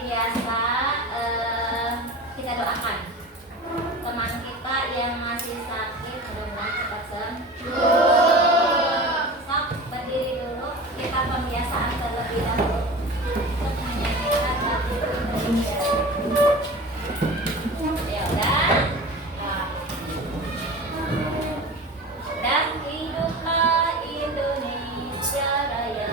biasa kita doakan teman kita yang masih sakit, mudah-mudahan cepat sembuh. Sok, berdiri dulu. Kita pembiasaan terlebih dahulu untuk menyanyikan lagu Indonesia. Ya udah. Dan hiduplah Indonesia Raya.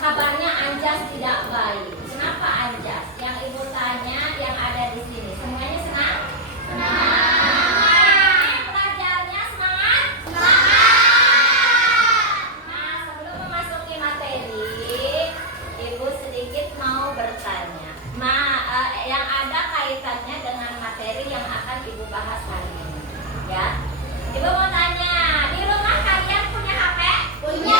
Kabarnya Anjas tidak baik. Kenapa Anjas? Yang ibu tanya yang ada di sini. Semuanya senang? Senang. Pelajarnya semangat? Semangat. Nah, sebelum memasuki materi, ibu sedikit mau bertanya. Yang ada kaitannya dengan materi yang akan ibu bahas hari ini. Ya. Ibu mau tanya, di rumah kalian punya HP? Punya.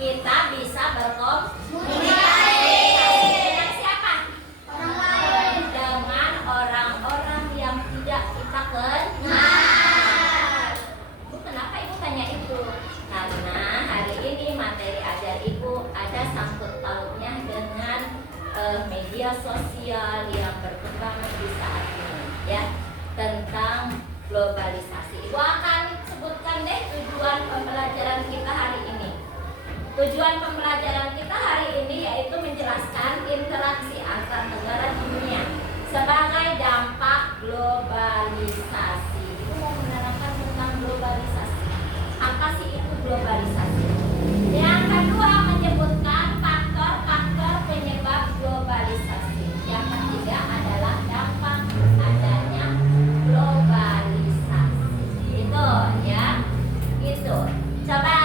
Kita bisa berkomunikasi dengan siapa? Orang lain. Dengan orang-orang yang tidak kita kenal. Ibu, kenapa ibu tanya itu? Karena hari ini materi ajar ibu ada sangkut pautnya dengan media sosial yang berkembang di saat ini, ya, tentang globalisasi. Ibu akan sebutkan deh tujuan pembelajaran kita hari ini. Tujuan pembelajaran kita hari ini yaitu menjelaskan interaksi antar negara di dunia sebagai dampak globalisasi. Ibu mau menerangkan tentang globalisasi. situasi itu globalisasi. Yang kedua menyebutkan faktor-faktor penyebab globalisasi. Yang ketiga adalah dampak adanya globalisasi. Itu ya, gitu. Coba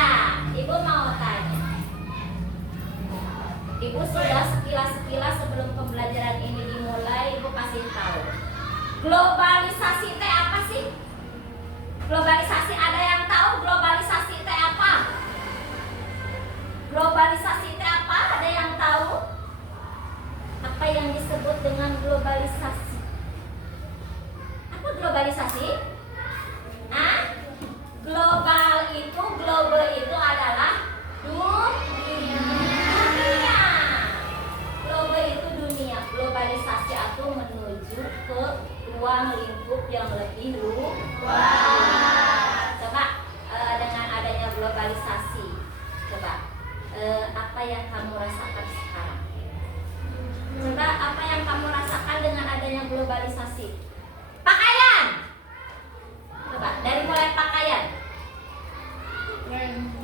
Ibu mau tanya. Ibu sudah sekilas sebelum pembelajaran ini dimulai, Ibu kasih tahu. Globalisasi teh apa sih? Globalisasi, ada yang tahu globalisasi teh apa? Globalisasi teh apa? Ada yang tahu? Apa yang disebut dengan globalisasi? Apa globalisasi? Ah? Global itu adalah dunia. Global itu dunia. Globalisasi itu menuju ke ruang lingkup yang lebih luas. Coba dengan adanya globalisasi, coba apa yang kamu rasakan sekarang? Coba apa yang kamu rasakan dengan adanya globalisasi? Pakaian. Coba dari mulai pakaian.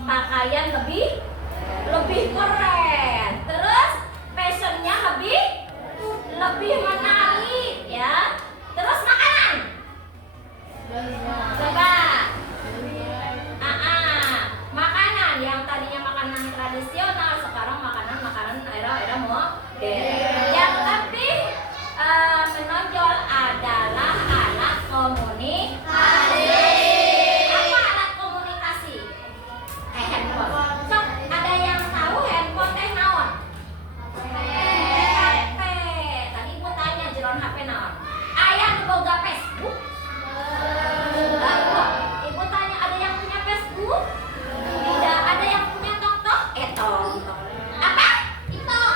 Pakaian lebih keren. Terus fashionnya lebih menarik ya. Terus makanan. Coba. Makanan yang tadinya makanan tradisional sekarang makanan era modern. Yang lebih menonjol adalah alat komunikasi. Apa alat komunikasi? Handphone. Sok, ada yang tahu handphone teh naon? HP. Tadi Ibu tanya jeron HP naon? Aya nu boga Facebook? Ibu tanya ada yang punya Facebook? Tidak. Ada yang punya TikTok? TikTok. Apa? TikTok.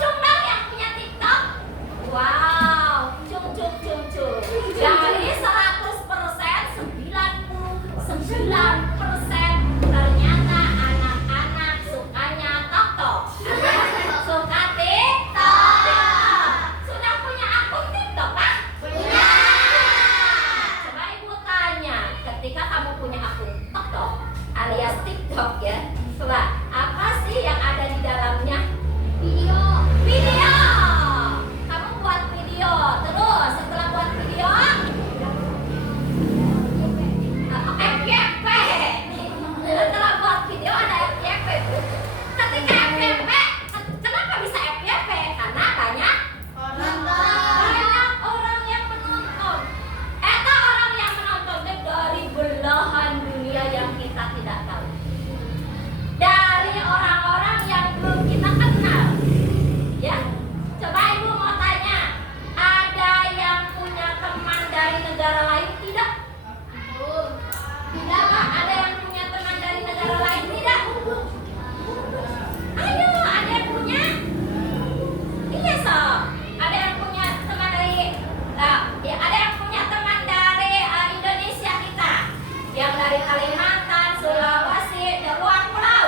Cung dong yang punya TikTok. Wow, cung. Dari 100%, 99% ternyata anak-anak sukanya TikTok. Suka TikTok. Sudah punya akun TikTok kan? Punya. Coba Ibu tanya, ketika kamu punya akun TikTok alias TikTok ya, coba apa sih yang ada di dalamnya? Video. Kamu buat video, terus setelah buat video FYP. Setelah buat video ada FYP. Ketika FYP, kenapa bisa FYP? Karena banyak orang yang menonton. Orang yang menonton dari belahan dunia yang kita tidak tahu. Dari orang-orang yang belum kita kenal. Ya, coba Ibu mau tanya, ada yang punya teman dari negara lain tidak? Tidak, Pak. Ada yang punya teman dari negara lain tidak? Ayo, ada yang punya? Iya, sob. Ada yang punya teman dari ya, ada yang punya teman dari Indonesia kita. Yang dari Kalimantan, Sulawesi, dan luar pulau.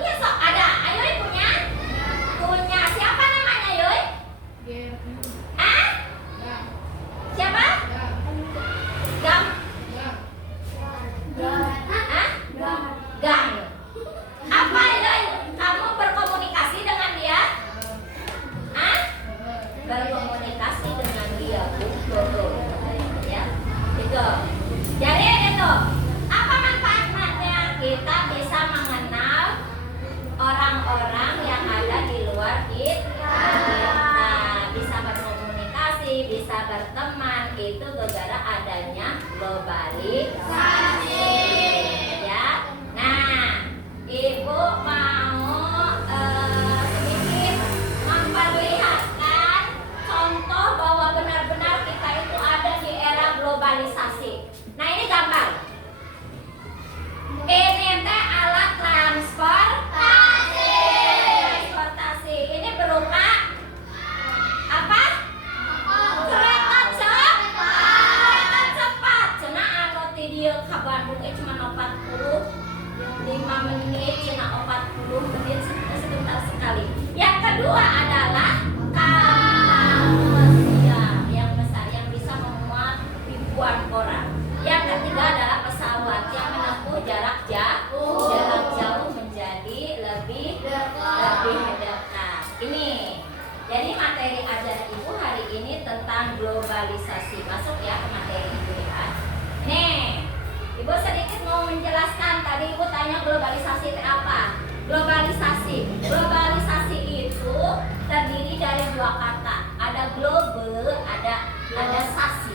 Iya, sob. Ada. Ayo, punya? Punya. Siapa namanya, Yoy? Siapa? Gam. Gang. Apa Yoy? Kamu berkomunikasi dengan dia? Berkomunikasi dengan dia. Betul. Ya. Itu. Jadi itu. Apa manfaatnya? Kita bisa mengenal orang-orang yang ada di luar kita. Bisa berkomunikasi, bisa berteman. Itu gara-gara adanya globalisasi. Ya. Nah, Ibu mau sedikit memperlihatkan contoh bahwa benar-benar kita itu ada di era globalisasi. Nah, ini gambar. Ini teh alat transportasi. Ini berupa apa? Kereta cepat. Cenah anu ti dieu ka Bandung cuma 45 menit, cenah 40 menit sebentar sekali. Yang kedua adalah kapal yang besar yang bisa memuat ribuan orang. Yang ketiga adalah pesawat yang menempuh jarak jauh menjadi lebih dekat. Ini. Jadi materi ajar Ibu hari ini tentang globalisasi. Masuk ya ke materi Ibu ya. Nih, Ibu sedikit mau menjelaskan. Tadi Ibu tanya globalisasi itu apa? Globalisasi itu terdiri dari dua kata. Ada globe, ada sasi.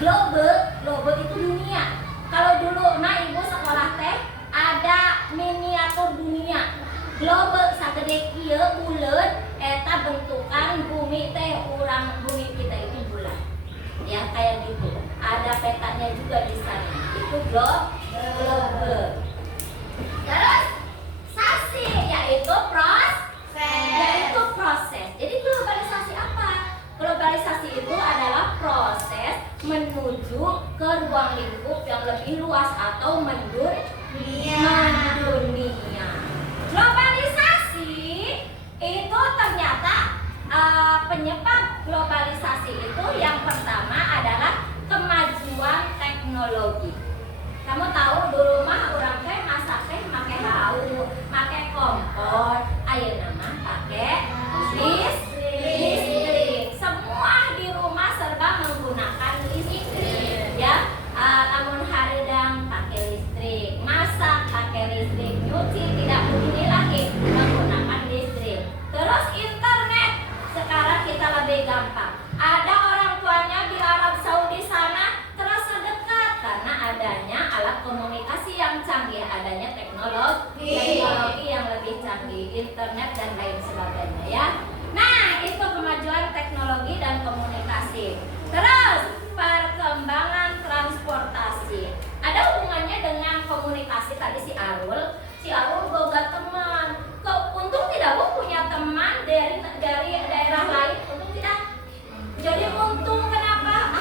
Globe itu dunia. Kalau dulu Ibu sekolah teh ada miniatur dunia. Globe sagede kieu buleun eta bentukan bumi teh bumi kita itu bulan. Ya kayak gitu. Ada petanya juga di sana. Itu globe. Terus sasi yaitu proses. Jadi globalisasi apa? Globalisasi itu adalah proses menuju ke ruang lingkup yang lebih luas atau mendunia. Globalisasi itu ternyata penyebab globalisasi itu yang pertama adalah kemajuan teknologi. Kamu tahu dulu mah orang teh masak teh make hawu, make kompor, ayeuna mah pakai listrik. Semua di rumah serba menggunakan listrik ya. Namun hareudang pakai listrik, masak pakai listrik, nyuci tidak begini lagi menggunakan listrik. Terus internet sekarang kita lebih gampang. Ada orang tuanya di Arab Saudi sana terasa dekat karena adanya alat komunikasi yang canggih, adanya teknologi yang lebih canggih, internet dan lain sebagainya ya. Nah, itu kemajuan teknologi dan komunikasi. Terus perkembangan transportasi. Ada hubungannya dengan komunikasi tadi si Arul boga teman. Untung tidak punya teman dari daerah lain, untung tidak. Jadi untung kenapa?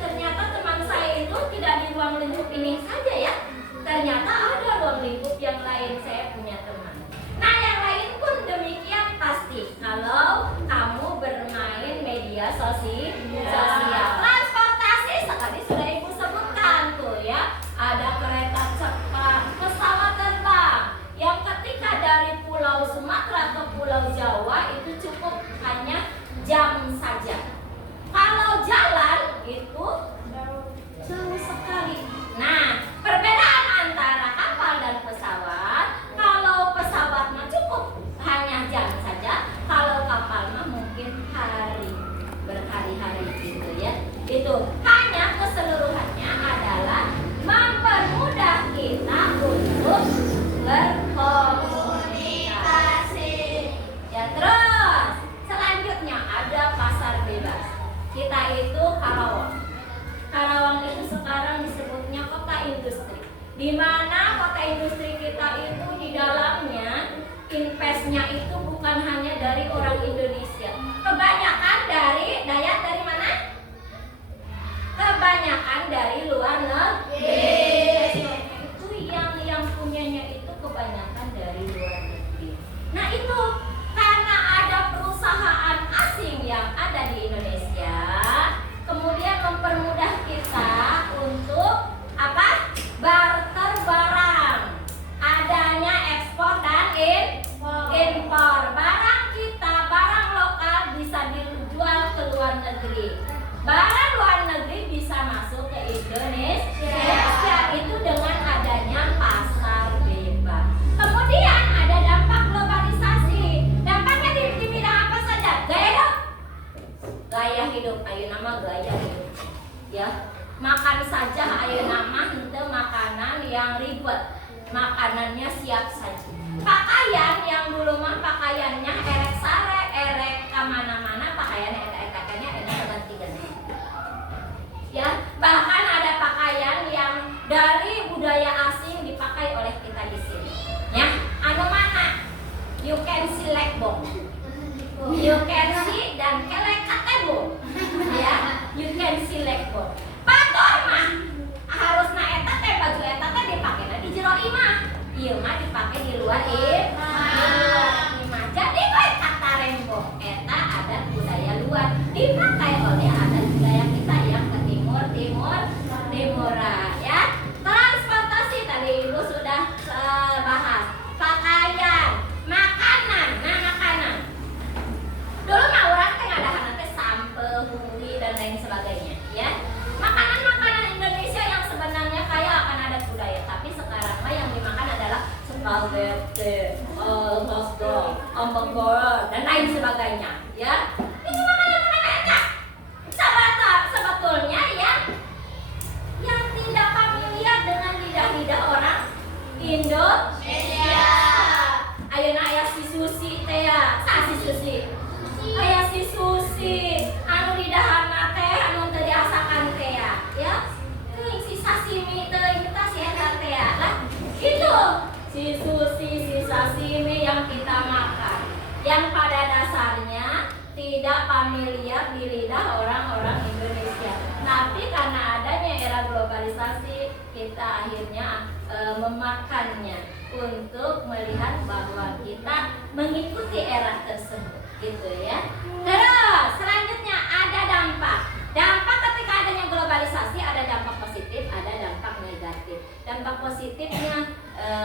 Ternyata teman saya itu tidak di ruang lingkup ini saja ya. Ternyata ada ruang lingkup yang lain, saya punya teman. Nah, yang lain pun demikian pasti. Kalau kamu bermain media sosial, transportasi sekali sudah Ibu sebutkan tuh ya. Ada kereta cepat, pesawat terbang yang ketika dari Pulau Sumatera ke Pulau Jawa itu cukup hanya jam saja. Kalau jalan itu jauh sekali. Nah, perbedaan antara kapal dan pesawat, kalau pesawat mah cukup hanya jam saja, kalau kapal mah mungkin berhari-hari gitu ya. Itu hanya keseluruhannya adalah mempermudah kita untuk berkomunikasi. Ya, terus selanjutnya ada pasar bebas. Kita itu Karawang itu sekarang disebutnya kota industri. Di mana kota industri kita itu di dalamnya investnya itu bukan hanya dari orang Indonesia. Kebanyakan dari mana? Kebanyakan dari luar negeri. Itu yang punyanya itu kebanyakan dari luar negeri. Nah, itu karena ada perusahaan asing yang ada di Indonesia, kemudian mempermudah kita untuk apa? Barter barang. Adanya ekspor dan impor. Barang kita, barang lokal bisa dijual ke luar negeri. Barang luar negeri bisa masuk ke Indonesia. Itu dengan adanya pasar bebas. Kemudian ada dampak globalisasi. Dampaknya di bidang apa saja? Gaya hidup. Ayo nama gaya hidup. Ya, makan saja ayo nama itu makanan yang ribet. Makanannya siap saja. Pakaian yang dulu mah pakaiannya erek sare, erek kemana-mana pakaiannya erek-erekannya enak ganti-ganti. Ya, bahkan ada pakaian yang dari budaya asing dipakai oleh kita di sini. Ya, anu mana? You can select both. You can see dan kelek katebo. Ya, you can select both. Batur mah harusna eta teh baju eta teh dipakena di jero imah. Ieu mah dipake di luar imah. Jadi we kata rembok eta adat budaya luar dipakai oleh adat budaya kita yang ke timuran ya. Transportasi tadi Ibu sudah KFC, hotdog, hamburger dan lain sebagainya, ya. Itu makanan-makanan enak. Sebetulnya ya, yang tidak familiar dengan lidah-lidah orang Indonesia. Ayeuna aya si Susi teh ya, si Susi. Aya si Susi, anu lidahanna teh anu teu diasakan teh ya. Teuing si sashimi teuing kita si eta teh ya. Lah, gitu. Si Susi, si sashimi yang kita makan, yang pada dasarnya tidak familiar di lidah orang-orang Indonesia. Tapi karena adanya era globalisasi, kita akhirnya memakannya untuk melihat bahwa kita mengikuti era tersebut, gitu ya. Terus selanjutnya ada dampak. Dampak ketika adanya globalisasi ada dampak positif, ada dampak negatif. Dampak positifnya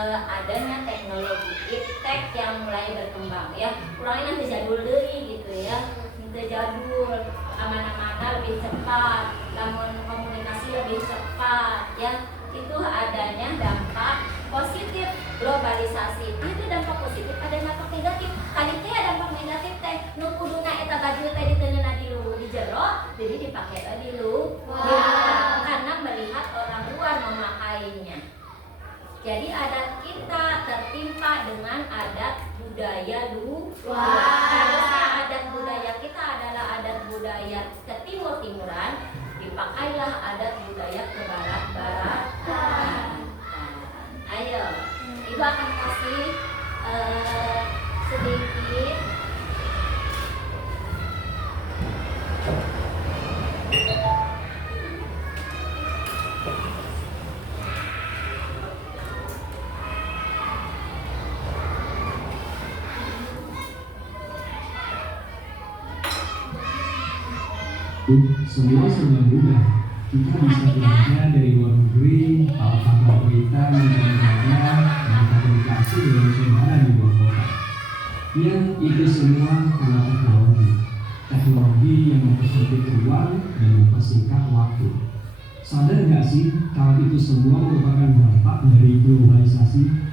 adanya teknologi iptek yang mulai berkembang ya. Kurangnya nanti jadul deui gitu ya. Nanti jadul, aman-aman lebih cepat, namun komunikasi lebih cepat ya. Itu adanya dampak positif globalisasi. Itu dampak positif, ada dampak negatif. Kali teh dampak negatif teh nu kuduna eta baju teh diteunna di jero, jadi dipakai di luar karena melihat orang luar memakainya. Jadi adat kita tertimpa dengan adat budaya luar. Harusnya adat budaya kita adalah adat budaya ke timur-timuran, dipakailah adat budaya ke barat-baratan. Ayo, Ibu akan kasih sedikit semua serba mudah. Kita bisa belajar dari luar negeri, para berita, media, dan komunikasi dengan saudara di luar kota. Ya, itu semua karena teknologi. Teknologi yang mempersempit ruang dan mempersingkat waktu. Sadar nggak sih kalau itu semua merupakan dampak dari globalisasi?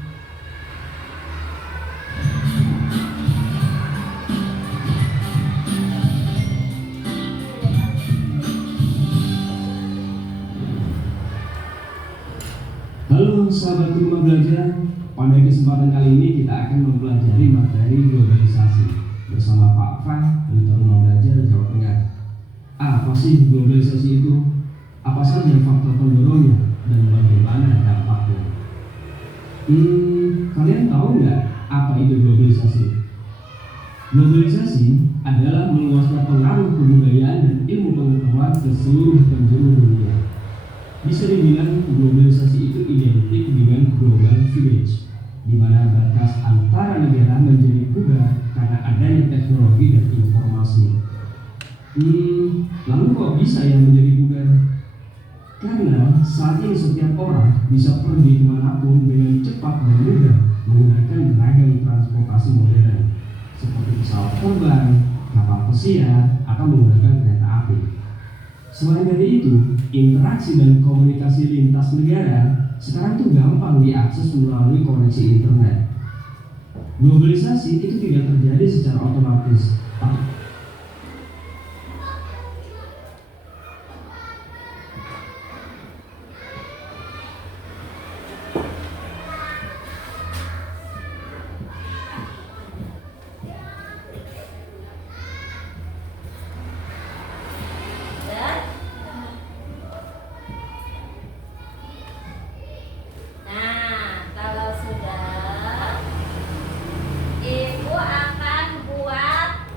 Halo sahabat rumah belajar, pada kesempatan kali ini kita akan mempelajari materi globalisasi bersama Pak Fah dari Rumah Belajar Jawa Tengah. Apa sih globalisasi itu? Apa saja faktor pendorongnya dan bagaimana dampaknya? Kalian tahu nggak apa itu globalisasi? Globalisasi adalah meluasnya pengaruh kebudayaan dan ilmu pengetahuan ke seluruh penjuru dunia. Bisa dibilang globalisasi itu identik dengan global village, di mana batas antara negara menjadi pudar karena adanya teknologi dan informasi. Lalu kok bisa yang menjadi pudar? Karena saat ini setiap orang bisa pergi kemanapun dengan cepat dan mudah menggunakan beragam transportasi modern seperti pesawat terbang, kapal pesiar, atau menggunakan kereta api. Selain dari itu, interaksi dan komunikasi lintas negara sekarang tuh gampang diakses melalui koneksi internet. Globalisasi itu tidak terjadi secara otomatis. Ibu akan buat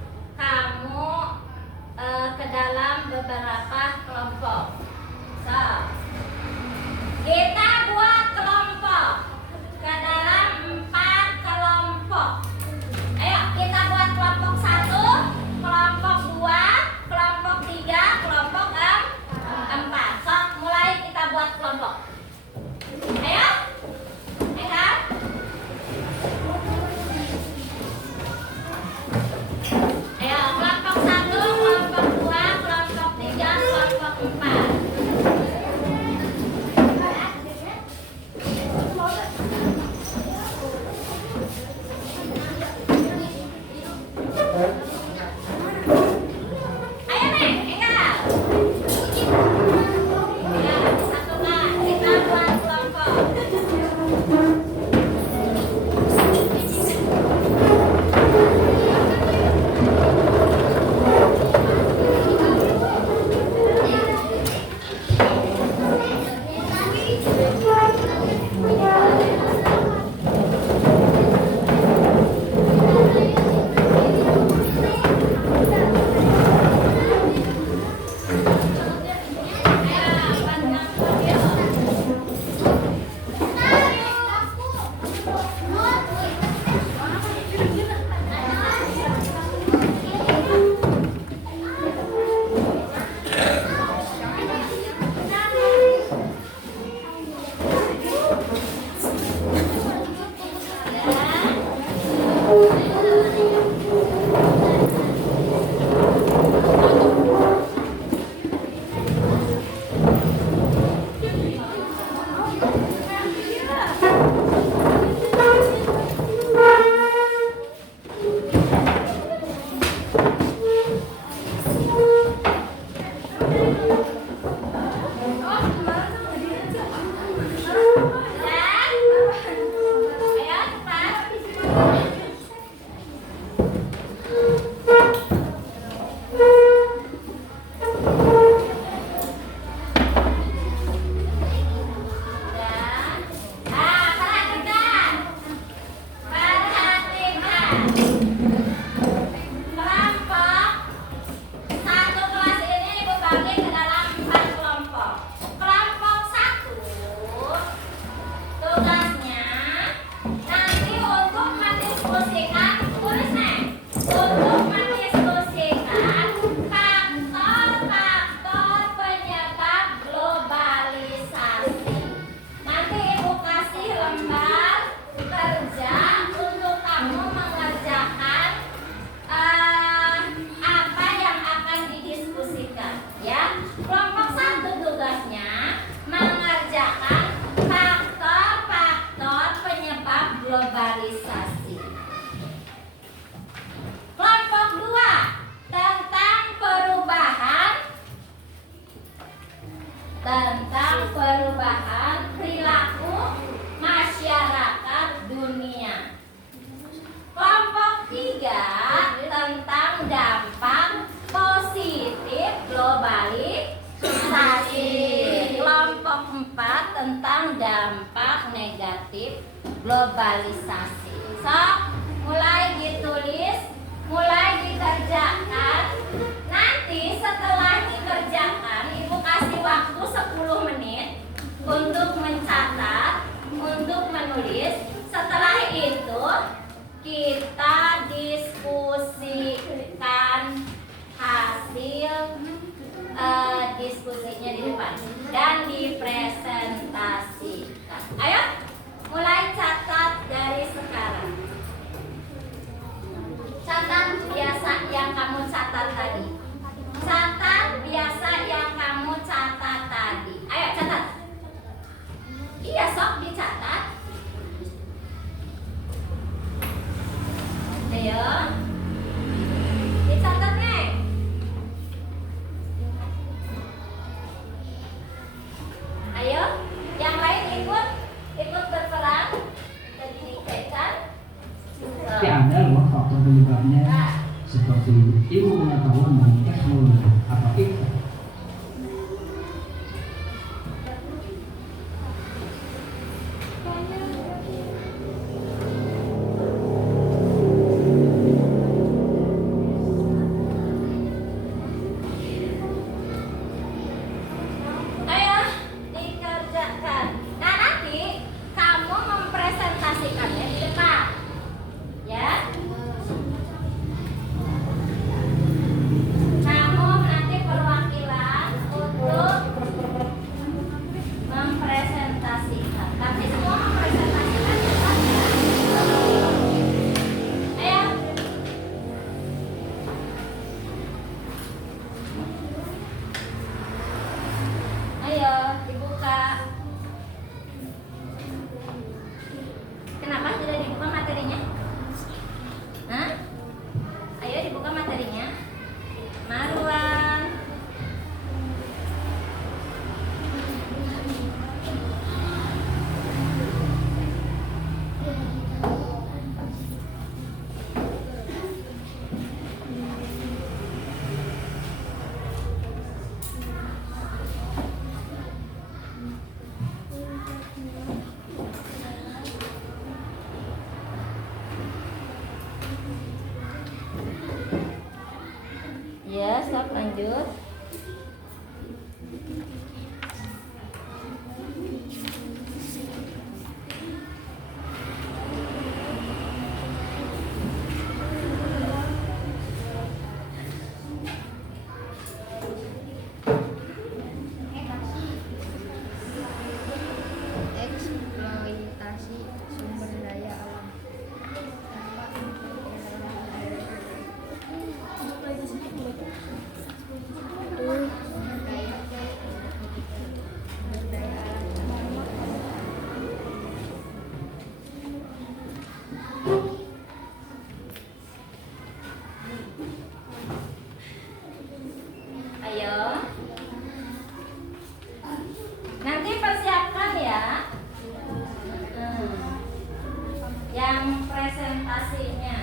Kelompok satu kelas ini Ibu bagi ke dalam 4 kelompok. Kelompok 1 tugasnya nanti untuk mendiskusikan faktor-faktor penyebab globalisasi. Nanti Ibu kasih lembar kerja untuk kamu mengerjakan apa yang akan didiskusikan, ya. Kelompok 1 tugasnya mengerjakan faktor-faktor penyebab globalisasi. Kelompok 2 tentang perubahan perilaku masyarakat dunia. Kelompok 3 tentang dampak positif globalisasi. Kelompok 4 tentang dampak negatif globalisasi. So, mulai ditulis, mulai dikerjakan. Nanti setelah dikerjakan, Ibu kasih waktu 10 menit untuk mencatat, untuk menulis. Setelah itu kita diskusikan hasil diskusinya di depan dan dipresentasikan. Ayo, mulai catat dari sekarang. Catat biasa yang kamu catat tadi. Catat biasa yang kamu catat tadi. Ayo catat. Iya, sok dicatat. Ayo. Dicatat nih. Ayo, yang lain ikut berperan. Jadi dikaitan. Tapi ada loh faktor penyebabnya seperti ilmu pengetahuan dan teknologi atau IPTEK. Ayo dikerjakan. Nah, nanti kamu mempresentasikannya di depan, ya. Kamu nanti perwakilan untuk mempresentasikan. Tapi semua mempresentasikan di depan, ya. Ayo. Ayo dibuka. Kenapa tidak dibuka materinya? Hah? Ayo dibuka materinya. Marwan. Ya, stop, lanjut. Eksploitasi sumber daya alam. Ayo. Nanti persiapkan ya. Yang presentasinya.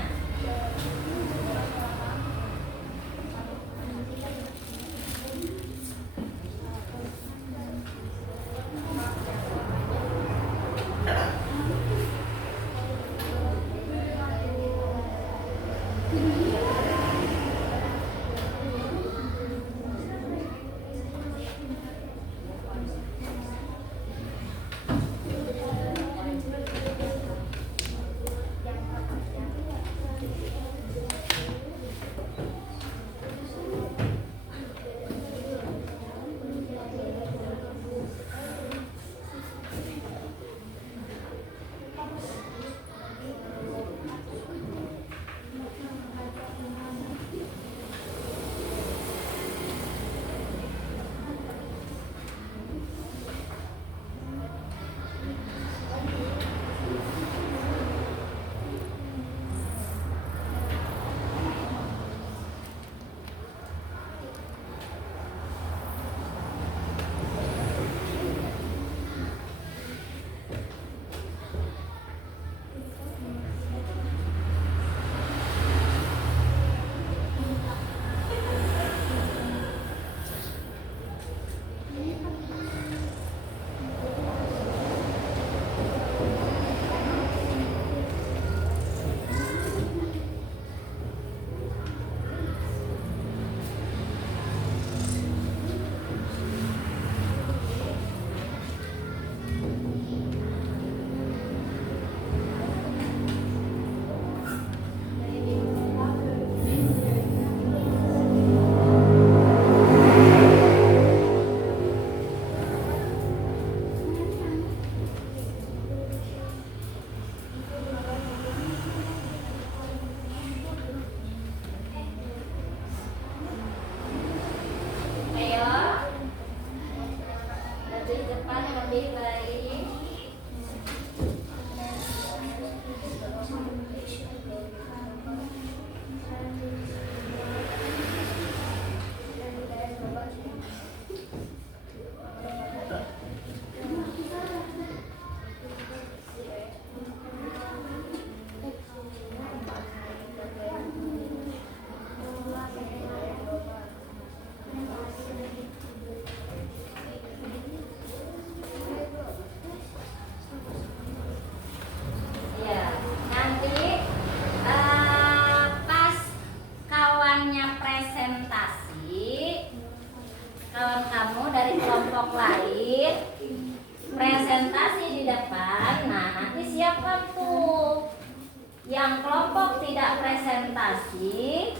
Yang kelompok tidak presentasi,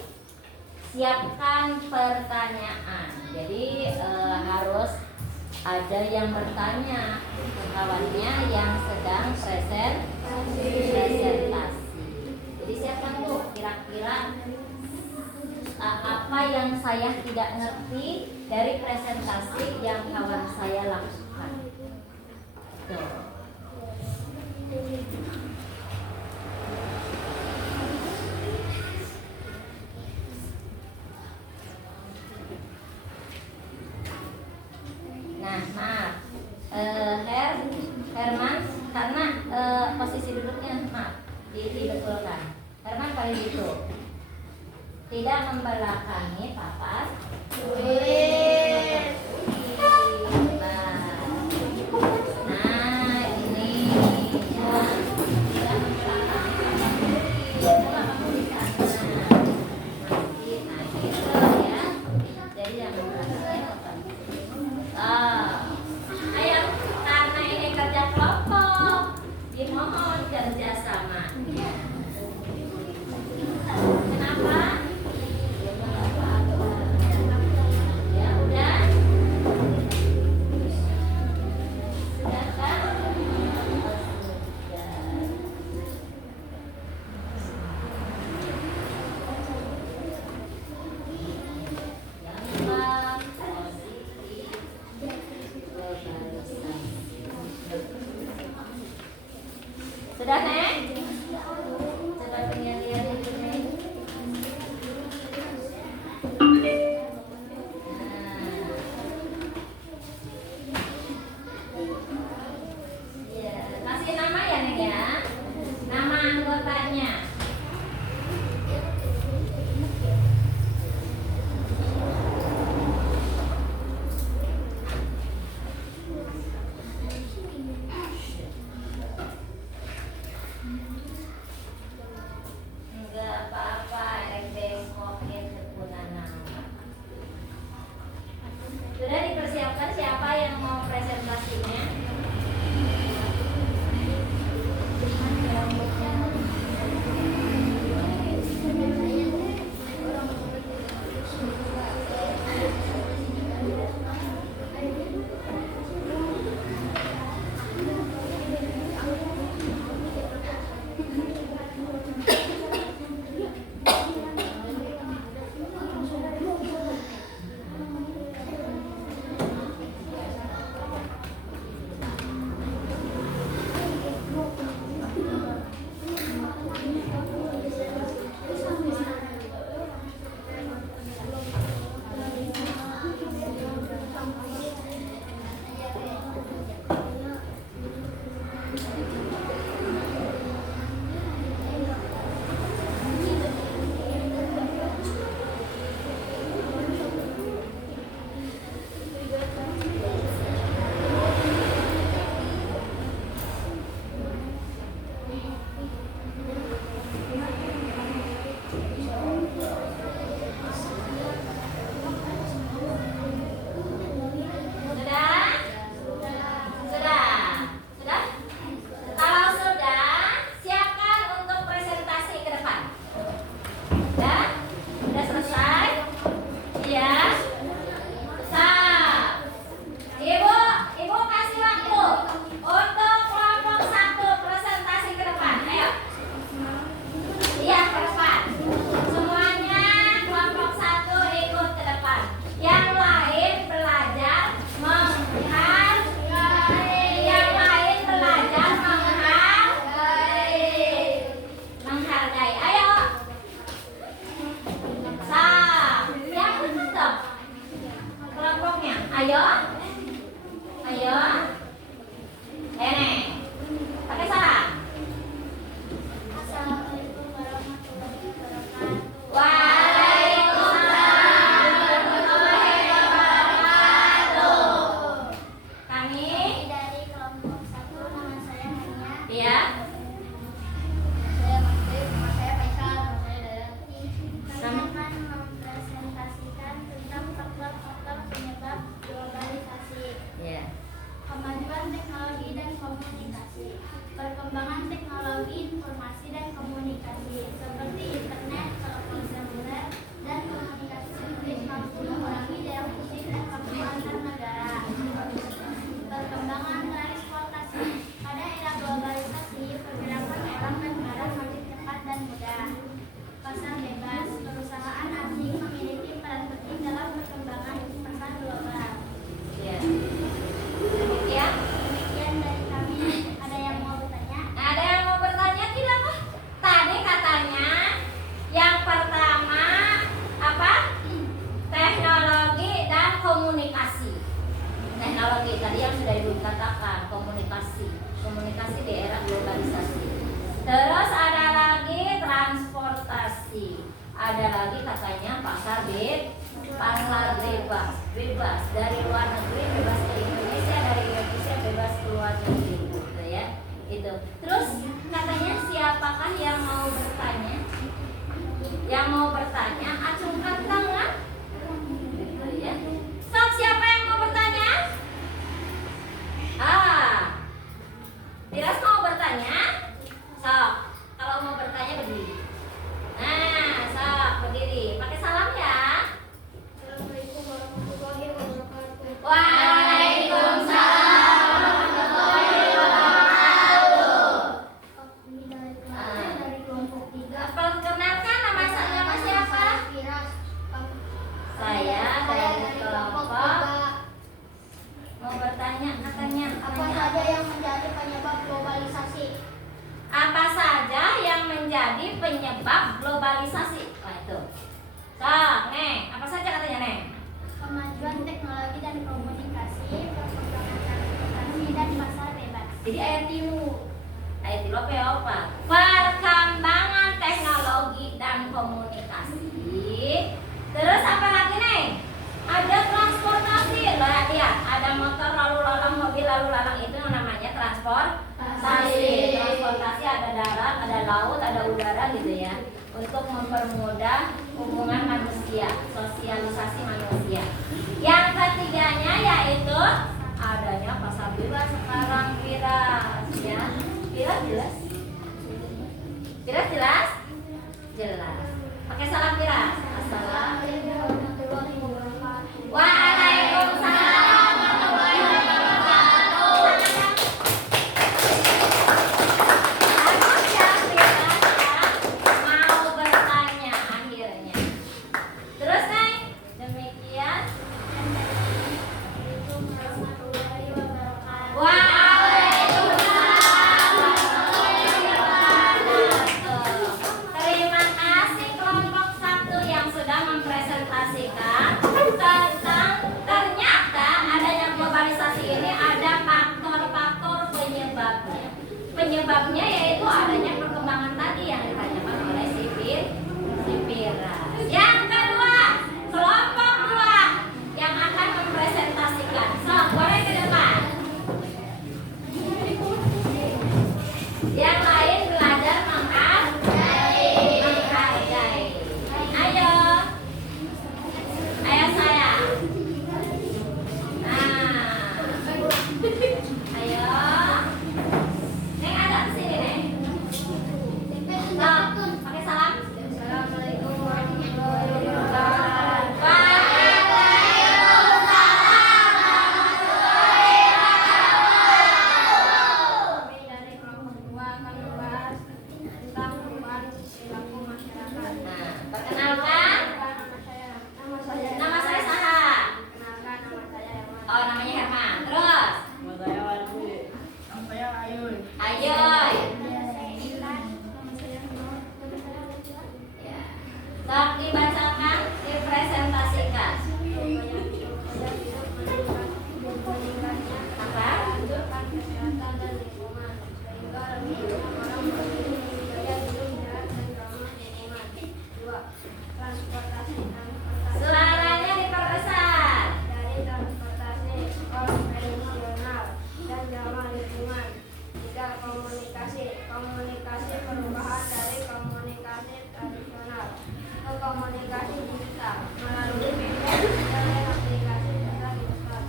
siapkan pertanyaan. Jadi harus ada yang bertanya ke kawannya yang sedang presentasi. Jadi siapkan tuh kira-kira apa yang saya tidak ngerti dari presentasi yang kawan saya lakukan. Tuh. Nah, maaf, Herman, karena posisi duduknya maaf dibetulkan. Herman paling itu tidak membelakangi papas. Nah, ini ya. Tidak membelakangi papas. Coba kamu di sana. Nah, gitu ya. Jadi yang membelakangi papas. Ayo, karena ini kerja kelompok, dimohon kerjasamanya. Kenapa? Ya udah. Sudah kan? Sudah, Nek? Coba pengen lihat ini, Nek. Ya, kasih nama ya, Nek ya. Nama anggotanya. Enggak apa-apa, bengkokin kepunan nama. Sudah dipersiapkan siapa yang mau presentasinya? Perkembangan teknologi informasi dan komunikasi ada lagi katanya pasar bebas, bebas dari luar negeri bebas ke Indonesia, dari Indonesia bebas ke luar negeri, gitu ya. Itu. Terus katanya siapakah yang mau bertanya? Yang mau bertanya, acungkan tangan. Gitu ya. Sok, siapa yang mau bertanya? Tiras mau bertanya? Sok, kalau mau bertanya berdiri. Nah, sok berdiri. Pakai salam ya. Assalamualaikum warahmatullahi wabarakatuh. Waalaikumsalam warahmatullahi wabarakatuh. Kami dari kelas dari kelompok 3. Perkenalkan nama siapa? Firas. Saya dari kelompok 3. mau bertanya katanya. Apa saja yang menjadi penyebab globalisasi? Apa saja yang menjadi penyebab globalisasi? Wah itu. Sok, Neng. Apa saja katanya, Neng? Kemajuan teknologi dan komunikasi, perkembangan transportasi dan pasar bebas. Jadi ayat tilu. Ayat tilu apa ya, Pak? Perkembangan teknologi dan komunikasi. Terus apa lagi, Neng? Ada transportasi. Lihat, ada motor lalu lalang, mobil lalu lalang, itu namanya transportasi. Transportasi ada darat, ada laut, ada udara gitu ya. Untuk mempermudah hubungan manusia, sosialisasi manusia. Yang ketiganya yaitu adanya pasar bebas sekarang, Firas ya. Firas jelas? Firas jelas? Jelas. Pakai salam Firas. Assalamualaikum warahmatullahi wabarakatuh. Waalaikumsalam warahmatullahi wabarakatuh. Bagus ya Firas ya. Mau bertanya akhirnya. Terus Neng, demikian. Assalamualaikum warahmatullahi wabarakatuh. Waalaikumsalam warahmatullahi wabarakatuh. Terima kasih kelompok 1 yang sudah mempresentasikan tentang ternyata adanya globalisasi ini ada faktor-faktor penyebabnya. Penyebabnya yaitu adanya perkembangan tadi yang ditanyakan oleh si Firas. Yang kedua, kelompok 2 yang akan mempresentasikan. Sok, boleh ke depan. Yang lain belajar menghargai. Ayo. Ayo saya. Nah. Ayo. Neng ada kesini Neng. Sok, pakai salam. Assalamualaikum warahmatullahi wabarakatuh. Kami dari kelompok 2 akan membahas tentang perubahan perilaku masyarakat. Nah, perkenalkan. Nama saya Saha. Kenalkan, nama saya Herman. Oh, namanya Herman. Terus, Nama saya Ayun. Ayoy. Ya. Sok dibacakan, dipresentasikan. Apa? Suaranya diperbesar. Dari transportasi konvensional dan ramah lingkungan. 3. Komunikasi perubahan dari komunikasi tradisional ke komunikasi digital melalui media dan aplikasi serta digital.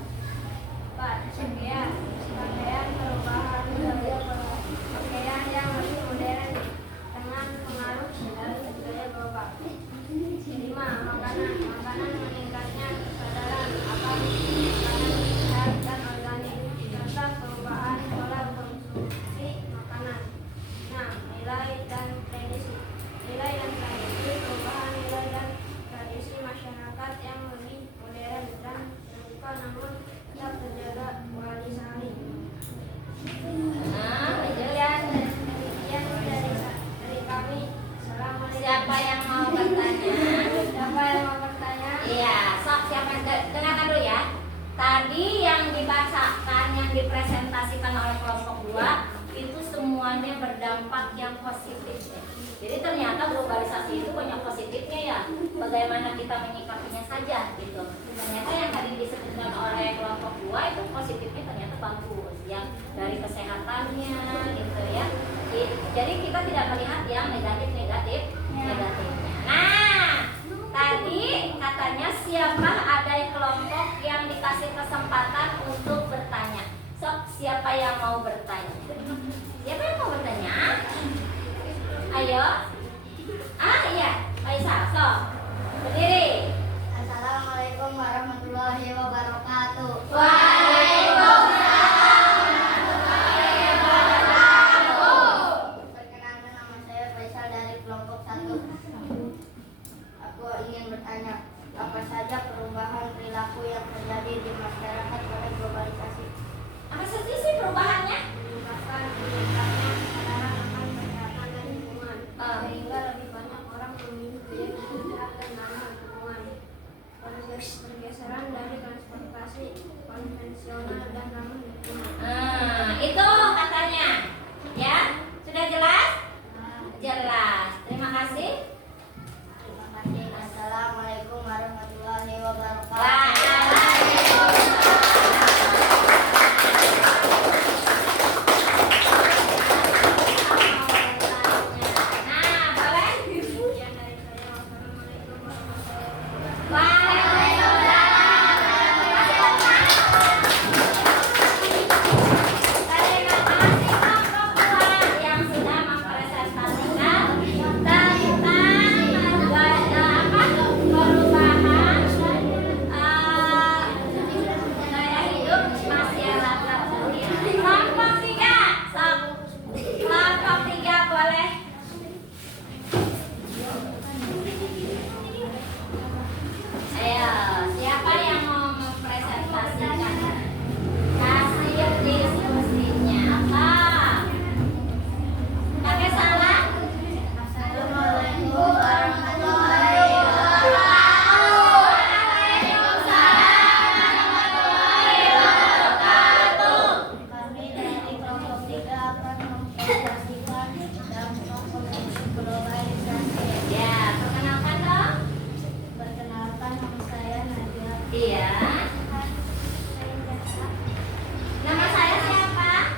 4. Pakaian perubahan budaya pakaian yang lebih modern dengan pengaruh dari budaya global. 5. Makanan meningkatnya kesadaran akan makanan sehat dan organik serta perubahan pola konsumsi makanan. 6. Nilai semuanya berdampak yang positif ya. Jadi ternyata globalisasi itu banyak positifnya ya. Bagaimana kita menyikapinya saja gitu. Ternyata yang tadi disebutkan oleh kelompok 2 itu positifnya ternyata bagus ya, dari kesehatannya gitu ya. Jadi kita tidak melihat yang negatifnya. Nah, tadi katanya siapa ada kelompok yang dikasih kesempatan untuk bertanya. Sok, siapa yang mau bertanya? Siapa yang mau bertanya? Ayo. Iya, Aisyah, sok. Berdiri. Assalamualaikum warahmatullahi wabarakatuh. Perkenalkan, nama saya Faisal dari kelompok 1. Aku ingin bertanya, apa saja perubahan perilaku yang terjadi di masyarakat pada globalisasi? Apa saja sih perubahannya? Menyebabkan meningkatnya kesadaran akan kesehatan dan lingkungan, sehingga lebih banyak orang memilih gaya hidup sehat dan ramah lingkungan. Pergeseran dari transportasi konvensional dan ramah lingkungan. Itu katanya. Ya, sudah jelas? Jelas. Terima kasih. Terima kasih. Assalamualaikum warahmatullahi wabarakatuh. Nah, boleh? Sekian dari saya. Wassalamualaikum warahmatullahi wabarakatuh. Terima kasih kelompok 2 yang sudah mempresentasikan tentang perubahan gaya hidup masyarakat. Kelompok 3, sok. Kelompok 3 boleh. Ayo, siapa yang mau mempresentasikan? Kasih diskusinya apa? Pakai salah? Assalamualaikum warahmatullahi Kami dari kelompok 3 akan mempresentasikan dampak kondisi globalisasi. Ya, perkenalkan dong. Perkenalkan, nama saya Nadia. Iya. Nama saya siapa?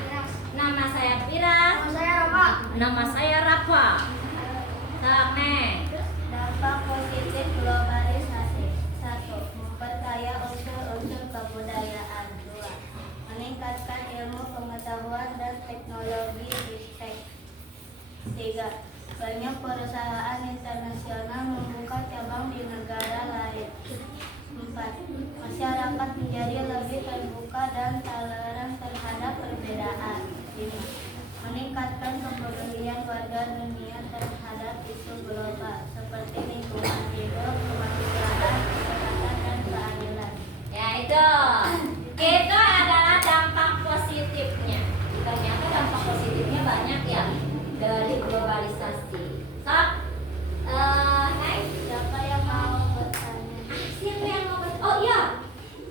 Nama saya Pira. Nama saya Rama. Nama saya Rafa. Nek. Dampak positif globalisasi. 1. Memperkaya unsur-unsur kebudayaan. 2. Meningkatkan ilmu pengetahuan dan teknologi ristek. 3. Banyak perusahaan internasional membuka cabang di negara lain. 4. Masyarakat menjadi lebih terbuka dan toleran terhadap perbedaan. 5. Meningkatkan kepedulian warga dunia terhadap isu global seperti lingkungan hidup, kemanusiaan, kesehatan, dan keadilan. Ya itu adalah dampak positifnya. Ternyata dampak positifnya banyak ya dari globalisasi. Sok, Nek. Siapa yang mau bertanya? Siapa yang mau Oh iya,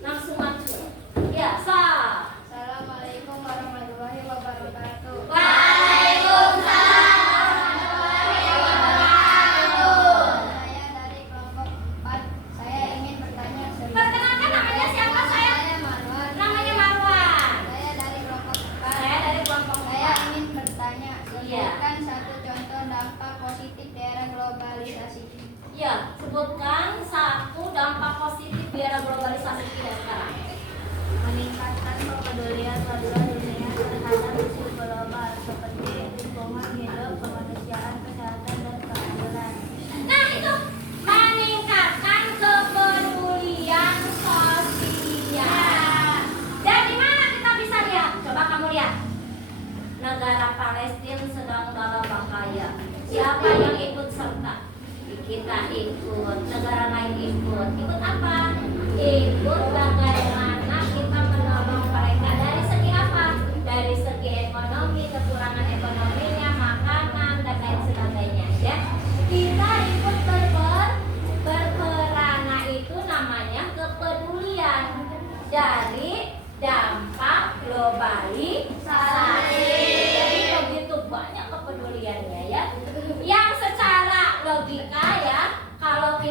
langsung maju. Ya, sok. Assalamualaikum warahmatullahi wabarakatuh. Saya dari kelompok 4. Saya ingin bertanya serius. Perkenalkan, namanya siapa saya? Saya Marwan. Namanya Marwan. Saya dari kelompok 4. Saya dari kelompok Saya 4. ingin bertanya, Iya. sebutkan satu contoh dampak positif di era globalisasi. Ya, sebutkan satu dampak positif di era globalisasi kita sekarang. Meningkatkan kepedulian warga dunia terhadap isu global seperti lingkungan hidup, kemanusiaan, kesehatan, dan keadilan. Nah itu meningkatkan kepedulian sosial. Dan di mana kita bisa lihat? Coba kamu lihat. Negara Palestina sedang dalam bahaya. Siapa yang ikut serta? Kita ikut. Negara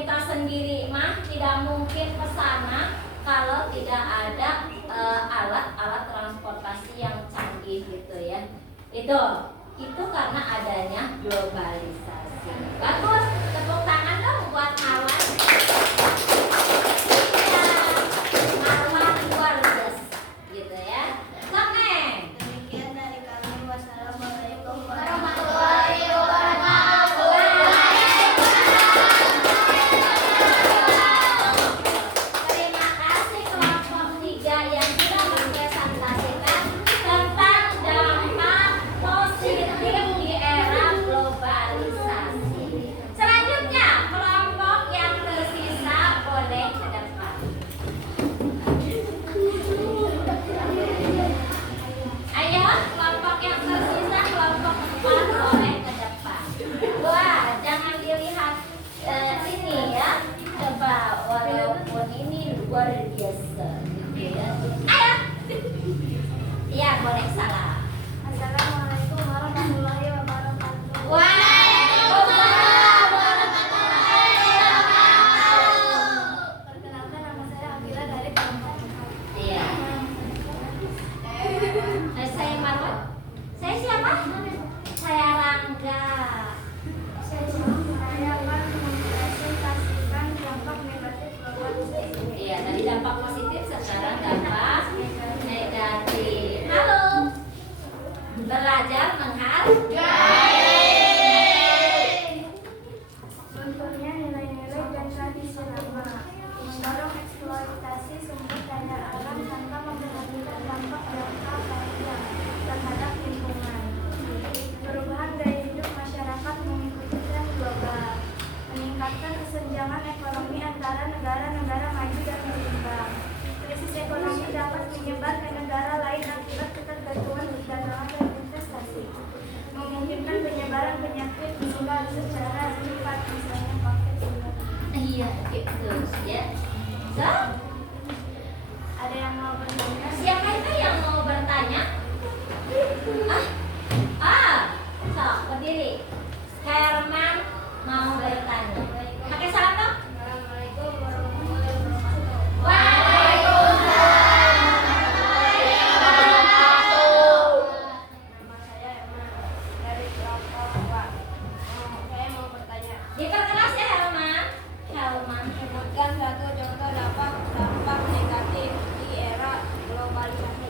kita sendiri mah tidak mungkin ke sana kalau tidak ada alat-alat transportasi yang canggih gitu ya. Itu karena adanya globalisasi. Bagus, tepuk tangan dong buat Marwan. Iya, Marwan luar biasa gitu ya. Oke. Demikian dari kami. Wassalamualaikum Warahmatullahi wabarakatuh. Terima kasih kelompok 3 yang sudah mempresentasikan tentang dampak positif di era globalisasi. Selanjutnya, kelompok yang tersisa boleh ke depan. Ayo, kelompok yang tersisa, kelompok 4 boleh ke depan. Wah, jangan dilihat ini ya. Coba, walaupun ini luar biasa gitu ya. Ayo. Iya, boleh salam. Assalamualaikum warahmatullahi wabarakatuh. Waalaikumsalam warahmatullahi wabarakatuh. Perkenalkan, nama saya Akila dari kelompok 4. Iya. Saya Marwan. Saya siapa? Saya Rangga. Saya akan mempresentasikan dampak negatif globalisasi. Iya, tadi dampak positif, sekarang dampak negatif. Halo. Belajar menghargai. Contohnya nilai-nilai dan tradisi lama, mendorong eksploitasi sumber daya alam tanpa memperhatikan dampak jangka panjang terhadap lingkungan. Perubahan gaya hidup masyarakat mengikuti tren global, meningkatkan kesenjangan ekonomi antara negara-negara maju dan berkembang. Krisis ekonomi dapat menyebar ke negara lain akibat ketergantungan perdagangan dan investasi, memungkinkan penyebaran penyakit menular secara cepat, misalnya COVID-19. Iya, gitu ya. So, Ada yang mau bertanya? siapa itu yang mau bertanya? So, berdiri. Herman mau bertanya. Pakai salam dong. Assalamualaikum warahmatullahi wabarakatuh. Waalaikumsalam warahmatullahi wabarakatuh. Nama saya Emma dari kelompok 2. Saya mau bertanya. Diperkenas ya Herman. Herman. Sebutkan satu contoh dampak negatif di era globalisasi.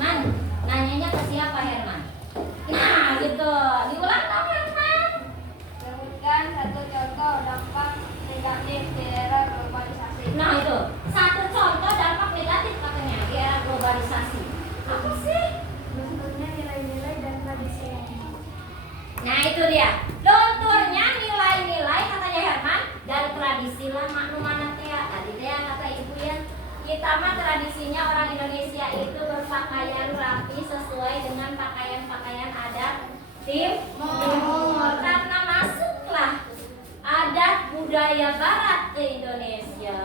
Man, nanyanya ke siapa Herman? Nah, gitu. Diulang dong Herman. Sebutkan satu contoh dampak negatif di era globalisasi. Nah itu, satu contoh dampak negatif katanya di era globalisasi. Apa sih? Bentuknya nilai-nilai dan tradisi. Nah itu dia. Lunturnya nilai-nilai katanya Herman dan tradisi lama nu mana teh tadi teh kata ibu ya. Kita mah tradisinya orang Indonesia itu berpakaian rapi sesuai dengan pakaian-pakaian adat Timur. Karena masuklah adat budaya Barat ke Indonesia,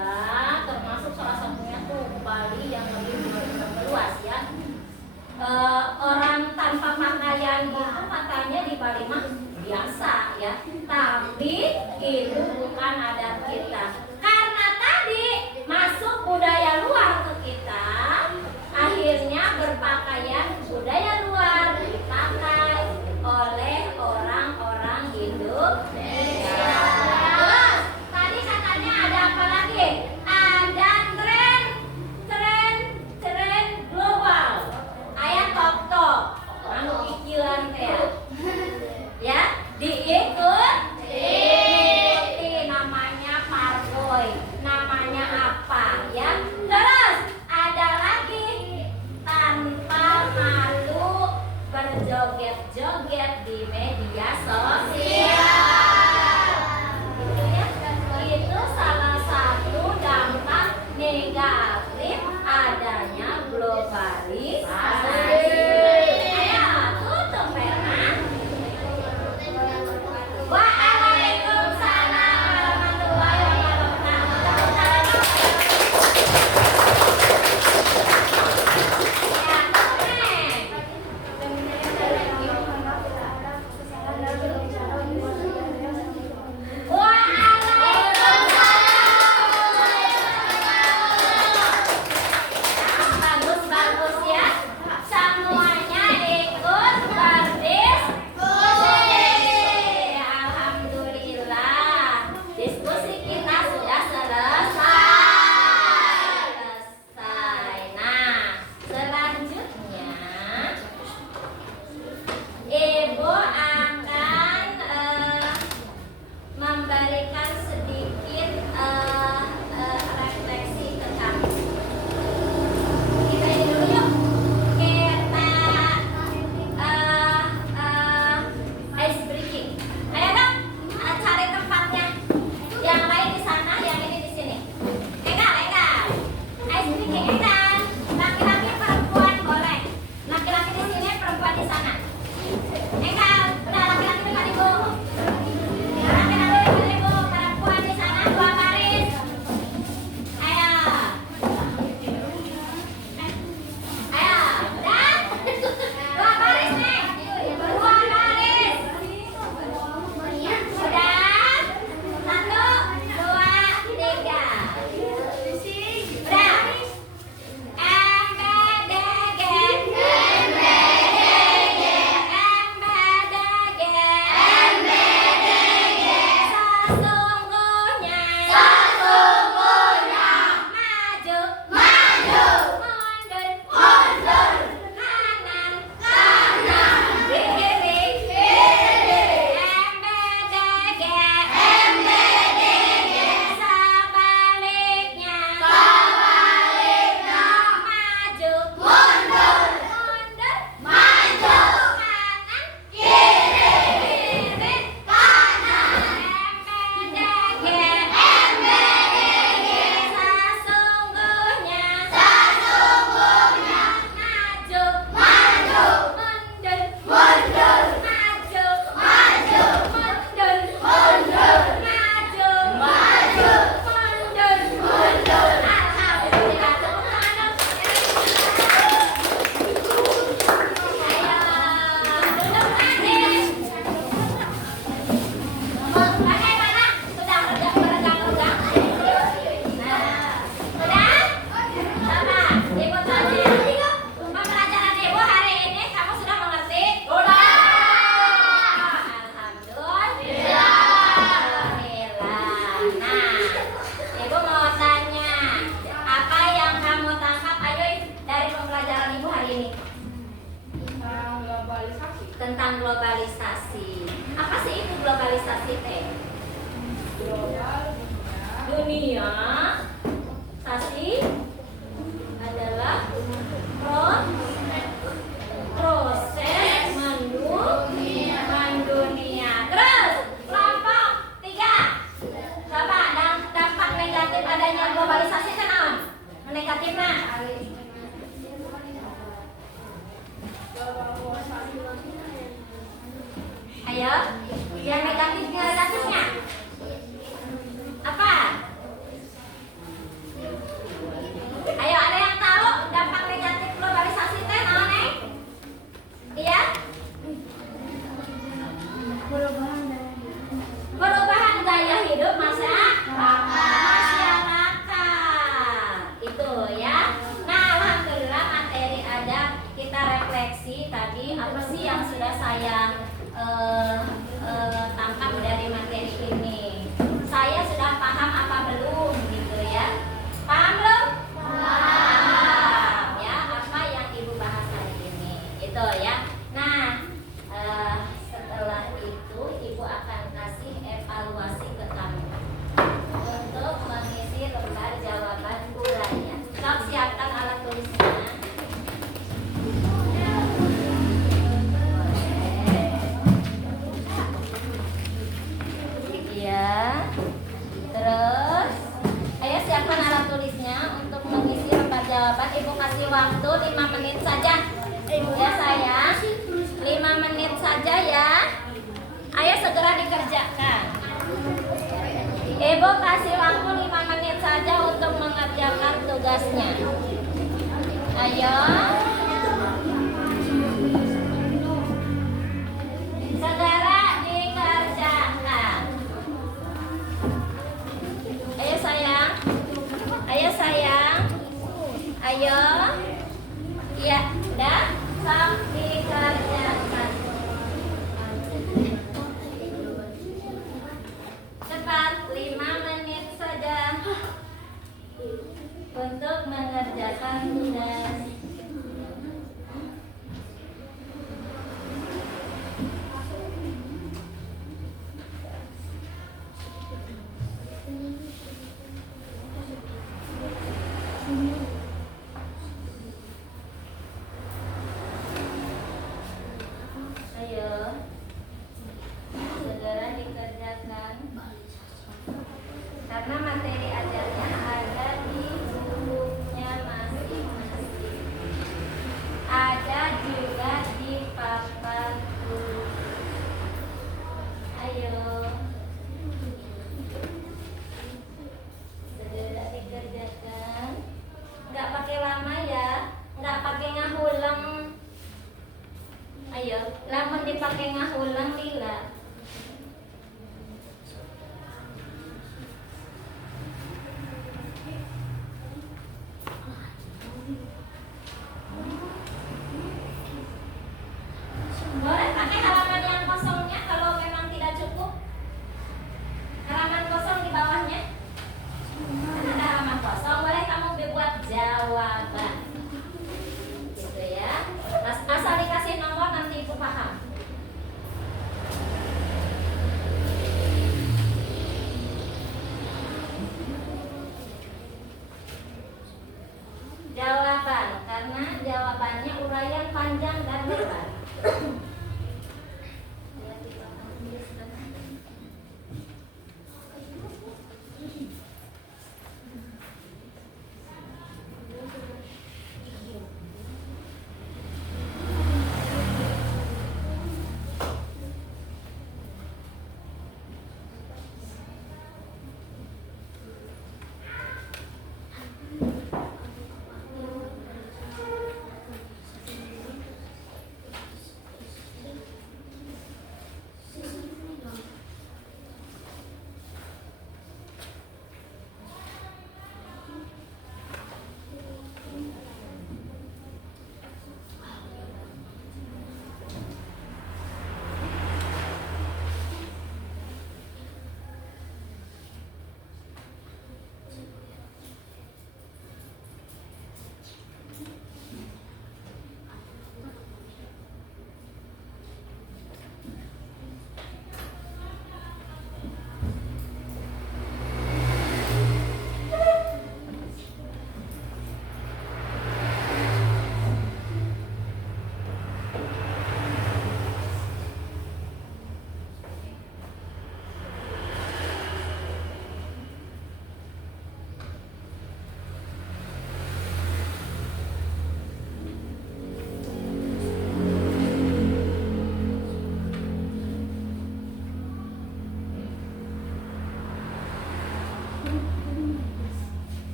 termasuk salah satunya tuh Bali yang lebih meluas ya. Orang tanpa pakaian itu katanya di Bali mah biasa ya, tapi itu bukan adat kita. Karena tadi masuk budaya luar ke kita, akhirnya berpakaian budaya luar dipakai oleh orang-orang Indonesia. Terus tadi katanya ada apa lagi? Ada tren global. Aya tok-tok, anu pikiran teh. Ya, diikuti namanya parboy, namanya apa ya? Terus ada lagi tanpa malu berjoget-joget di media sosial. Gitu ya. Itu salah satu dampak negatif adanya globalisasi. Ayo, tutup Herman. Waalaikumsalam warahmatullahi wabarakatuh. Ya, oke. Demikian dari kami, mohon maaf bila ada kesalahan dalam berbicara. tentang globalisasi. Apa sih itu globalisasi teh? Dunia sasi adalah proses mendunia. Terus kelompok 3. Coba dampak negatif adanya globalisasi kenaon? Negatifnya? Ayo, yang negatifnya apa? Ayo, ada yang tahu dampak negatif globalisasi teh naon, Neng? Iya? Perubahan gaya hidup masyarakat. Itu ya. Nah, alhamdulillah materi ada kita refleksi tadi apa sih yang sudah saya tangkap dari materi ini. Saya sudah paham apa belum gitu ya? Paham belum? Paham ya apa yang Ibu bahas hari ini. Itu ya. Nah, setelah itu Ibu akan kasih evaluasi ke kami untuk mengisi lembar jawaban uraian. Sok siapkan alat tulisnya. Ya. Terus ayo siapkan alat tulisnya untuk mengisi lembar jawaban. Ibu kasih waktu 5 menit saja. Ya sayang, 5 menit saja ya. Ayo segera dikerjakan. Ibu kasih waktu 5 menit saja untuk mengerjakan tugasnya. Ayo. Segera dikerjakan. Ayo sayang. Ayo sayang. Ayo. Ya, udah. Sok dikerjakan. Cepat, 5 menit saja untuk mengerjakan tugas. Ayo, segera dikerjakan. Karena materi ajarnya ada di bukunya masing-masing. Ada juga di papan tulis. Ayo, segera dikerjakan. Nggak pakai lama ya, nggak pakai ngahulang. Ayo, lamun dipakai ngahulang lila. Boleh pakai halaman yang kosongnya kalau memang tidak cukup. Halaman kosong di bawahnya. Kan ada halaman kosong, boleh kamu buat jawaban. Gitu ya. Asal dikasih nomor nanti Ibu paham.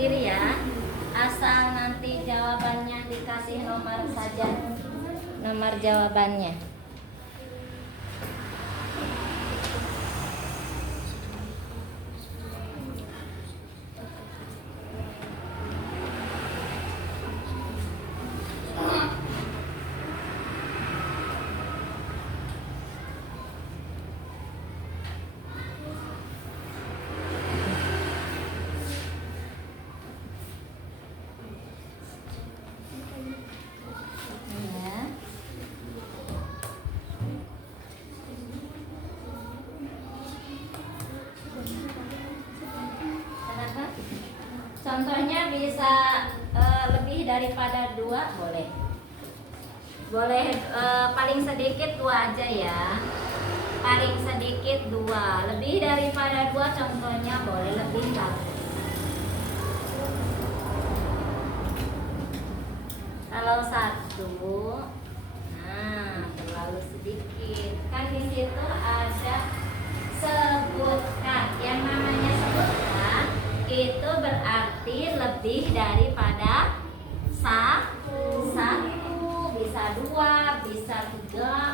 sendiri ya. Asal nanti jawabannya dikasih nomor saja. Nomor jawabannya. Ya. Kenapa? Contohnya bisa lebih daripada 2 boleh. Boleh paling sedikit 2 aja ya. Paling sedikit 2. Lebih daripada 2 contohnya boleh lebih bagus. Kalau 1, nah terlalu sedikit. Kan di situ ada sebutkan. Yang namanya sebutkan itu berarti lebih daripada 1, bisa 2, bisa 3,